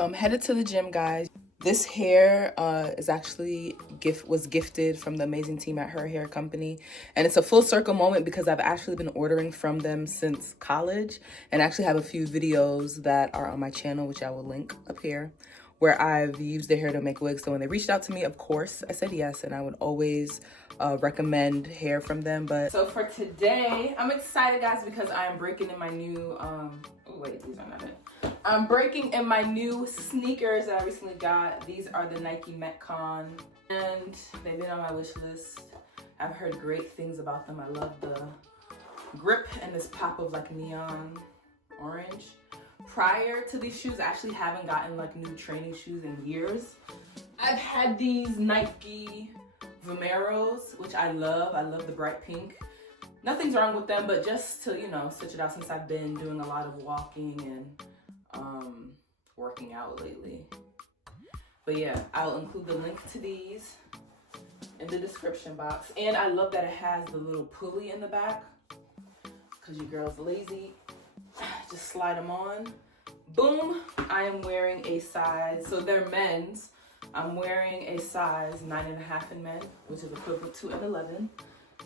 So I'm headed to the gym, guys. This hair was gifted from the amazing team at Her Hair Company. And it's a full circle moment because I've actually been ordering from them since college and actually have a few videos that are on my channel, which I will link up here, where I've used their hair to make wigs. So when they reached out to me, of course, I said yes, and I would always recommend hair from them. But so for today, I'm excited, guys, because I'm breaking in my new, oh wait, these are not it. I'm breaking in my new sneakers that I recently got. These are the Nike Metcon, and they've been on my wish list. I've heard great things about them. I love the grip and this pop of like neon orange. Prior to these shoes, I actually haven't gotten like new training shoes in years. I've had these Nike Vomeros, which I love. I love the bright pink. Nothing's wrong with them, but just to, you know, switch it out since I've been doing a lot of walking and working out lately. But yeah, I'll include the link to these in the description box. And I love that it has the little pulley in the back because your girl's lazy. Just slide them on. Boom. I am wearing a size, so they're men's. I'm wearing a size 9.5 in men, which is equivalent to an 11.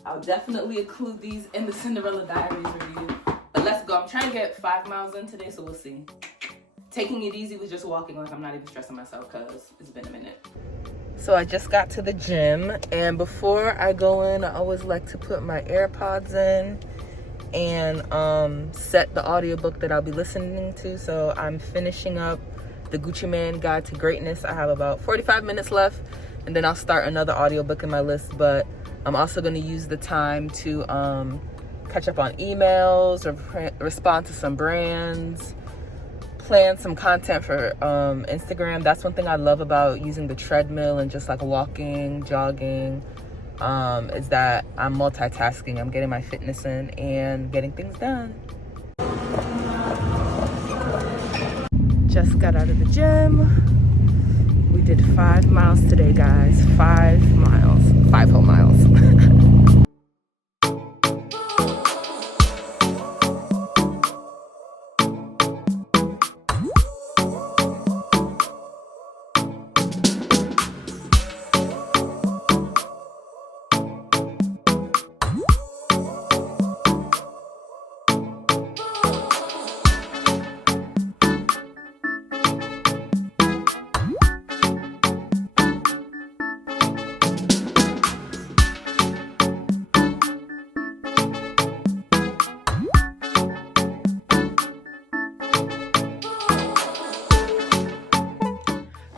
I'll definitely include these in the Cinderella Diaries review. But let's go. I'm trying to get 5 miles in today, so we'll see. Taking it easy with just walking, like I'm not even stressing myself because it's been a minute. So I just got to the gym, and before I go in, I always like to put my AirPods in and set the audiobook that I'll be listening to. So I'm finishing up the Gucci Mane Guide to Greatness. I have about 45 minutes left, and then I'll start another audiobook in my list. But I'm also going to use the time to catch up on emails or respond to some brands, plan some content for Instagram. That's one thing I love about using the treadmill and just like walking, jogging, is that I'm multitasking. I'm getting my fitness in and getting things done. Just got out of the gym. We did 5 miles today, guys. 5 miles, 5 whole miles.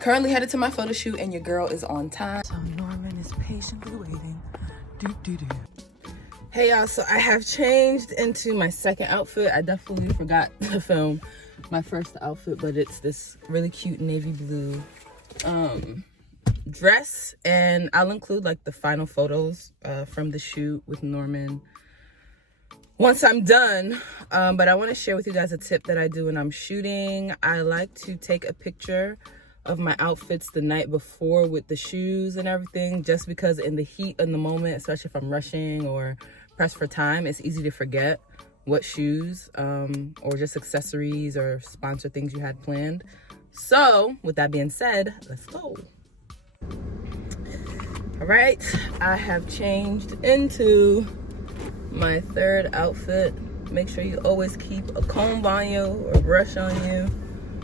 Currently headed to my photo shoot, and your girl is on time. So Norman is patiently waiting. Hey y'all, so I have changed into my second outfit. I definitely forgot to film my first outfit, but it's this really cute navy blue dress, and I'll include like the final photos from the shoot with Norman once I'm done. But I want to share with you guys a tip that I do when I'm shooting. I like to take a picture of my outfits the night before with the shoes and everything, just because in the heat in the moment, especially if I'm rushing or pressed for time, it's easy to forget what shoes or just accessories or sponsor things you had planned. So with that being said, let's go. All right, I have changed into my third outfit. Make sure you always keep a comb on you or brush on you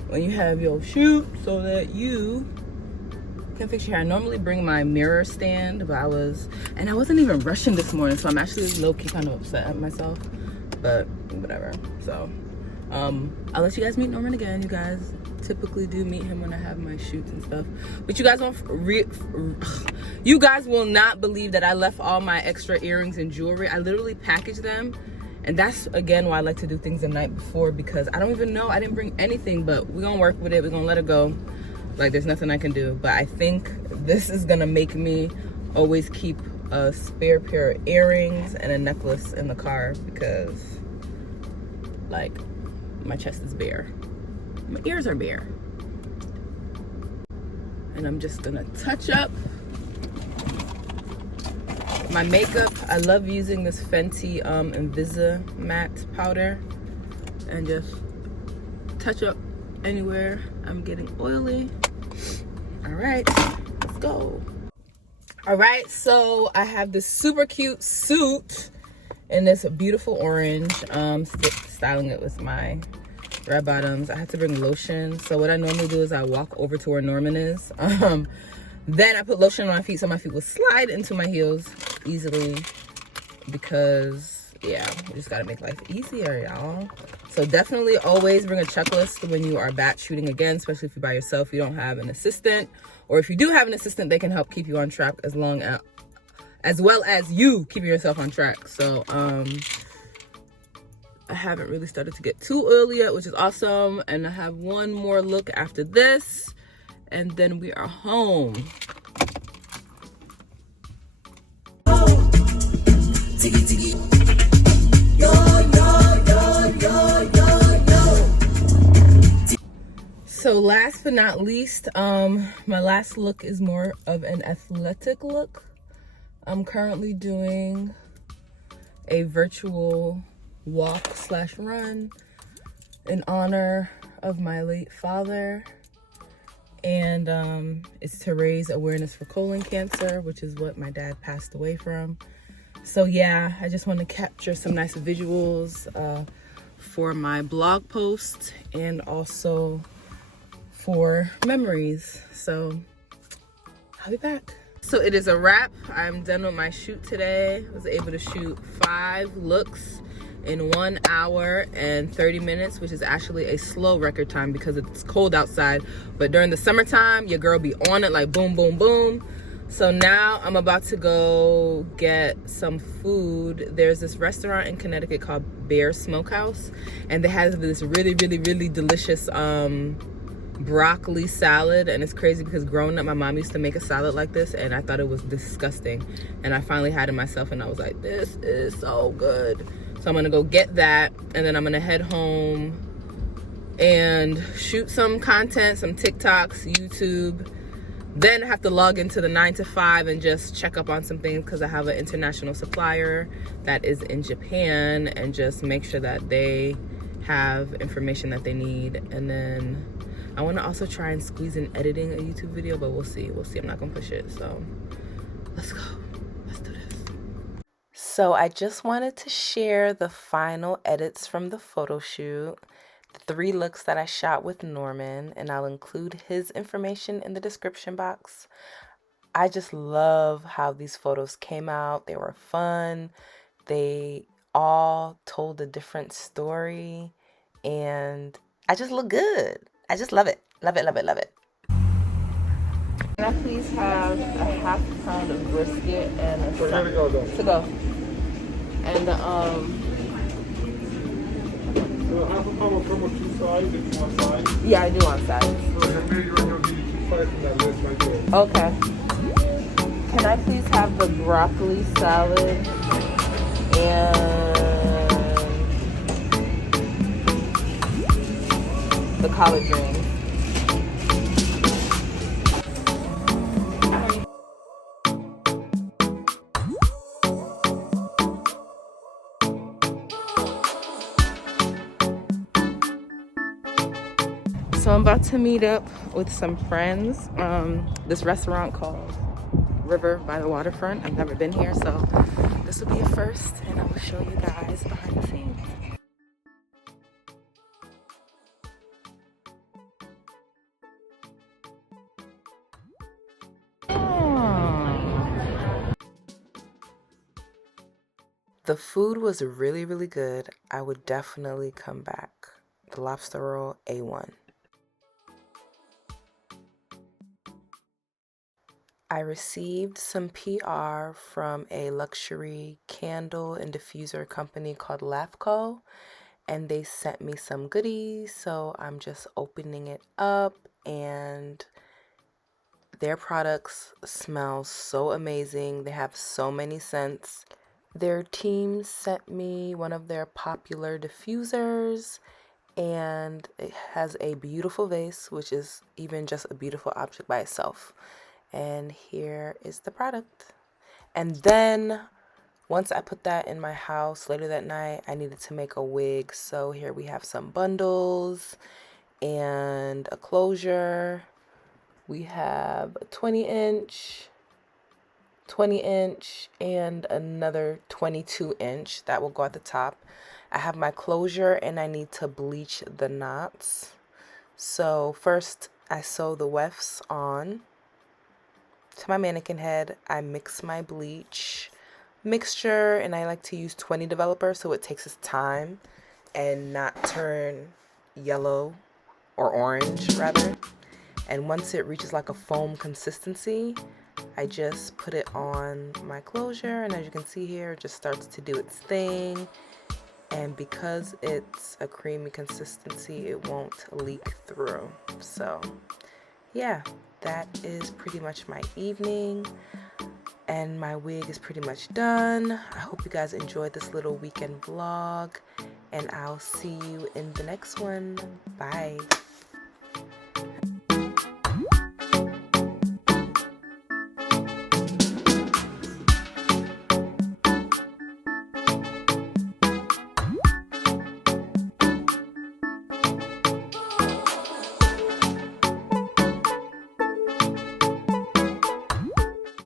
when you have your shoot so that you can fix your hair. I normally bring my mirror stand, but I wasn't even rushing this morning, so I'm actually low-key kind of upset at myself, but whatever. So I'll let you guys meet Norman again. You guys typically do meet him when I have my shoots and stuff, but you guys will not believe that I left all my extra earrings and jewelry. I literally packaged them. And that's, again, why I like to do things the night before, because I don't even know. I didn't bring anything, but we're going to work with it. We're going to let it go. Like, there's nothing I can do. But I think this is going to make me always keep a spare pair of earrings and a necklace in the car because, like, my chest is bare. My ears are bare. And I'm just going to touch up my makeup. I love using this Fenty Invisa matte powder and just touch up anywhere I'm getting oily. All right, let's go. All right, so I have this super cute suit in this beautiful orange. Styling it with my red bottoms. I had to bring lotion. So what I normally do is I walk over to where Norman is. Then I put lotion on my feet so my feet will slide into my heels easily, because yeah, we just gotta make life easier, y'all. So definitely always bring a checklist when you are bat shooting again, especially if you're by yourself, you don't have an assistant, or if you do have an assistant, they can help keep you on track as well as you keeping yourself on track. So I haven't really started to get too early yet, which is awesome. And I have one more look after this, and then we are home. So last but not least, my last look is more of an athletic look. I'm currently doing a virtual walk/run in honor of my late father, and it's to raise awareness for colon cancer, which is what my dad passed away from. So yeah, I just want to capture some nice visuals for my blog post and also for memories. So I'll be back. So it is a wrap. I'm done with my shoot today. I was able to shoot 5 looks in 1 hour and 30 minutes, which is actually a slow record time because it's cold outside. But during the summertime, your girl be on it like boom, boom, boom. So now I'm about to go get some food. There's this restaurant in Connecticut called Bear Smokehouse, and they have this really, really, really delicious broccoli salad. And it's crazy because growing up, my mom used to make a salad like this, and I thought it was disgusting. And I finally had it myself, and I was like, this is so good. So I'm gonna go get that, and then I'm gonna head home and shoot some content, some TikToks, YouTube. Then I have to log into the 9 to 5 and just check up on some things because I have an international supplier that is in Japan, and just make sure that they have information that they need. And then I want to also try and squeeze in editing a YouTube video, but we'll see. I'm not gonna push it. So let's go. Let's do this. So I just wanted to share the final edits from the photo shoot. The 3 looks that I shot with Norman, and I'll include his information in the description box. I just love how these photos came out. They were fun. They all told a different story, and I just look good. I just love it. Love it, love it, love it. Can I please have a half pound of brisket and a to go. And So half a pound will come with 2 sides and 1 side. yeah, I do want sides. So you'll need 2 sides from that list right there. Okay. Can I please have the broccoli salad and the collard greens? So I'm about to meet up with some friends. This restaurant called River by the Waterfront. I've never been here, so this will be a first, and I will show you guys behind the scenes. The food was really, really good. I would definitely come back. The lobster roll, A1. I received some PR from a luxury candle and diffuser company called LAFCO, and they sent me some goodies, so I'm just opening it up, and their products smell so amazing. They have so many scents. Their team sent me one of their popular diffusers, and it has a beautiful vase, which is even just a beautiful object by itself. And here is the product. And then once I put that in my house later that night, I needed to make a wig. So here we have some bundles, and a closure. We have a 20-inch, 20-inch, and another 22-inch that will go at the top. I have my closure and I need to bleach the knots. So first I sew the wefts on to my mannequin head. I mix my bleach mixture, and I like to use 20 developer so it takes its time and not turn yellow or orange rather. And once it reaches like a foam consistency, I just put it on my closure, and as you can see here, it just starts to do its thing. And because it's a creamy consistency, it won't leak through. So yeah, that is pretty much my evening, and my wig is pretty much done. I hope you guys enjoyed this little weekend vlog, and I'll see you in the next one. Bye.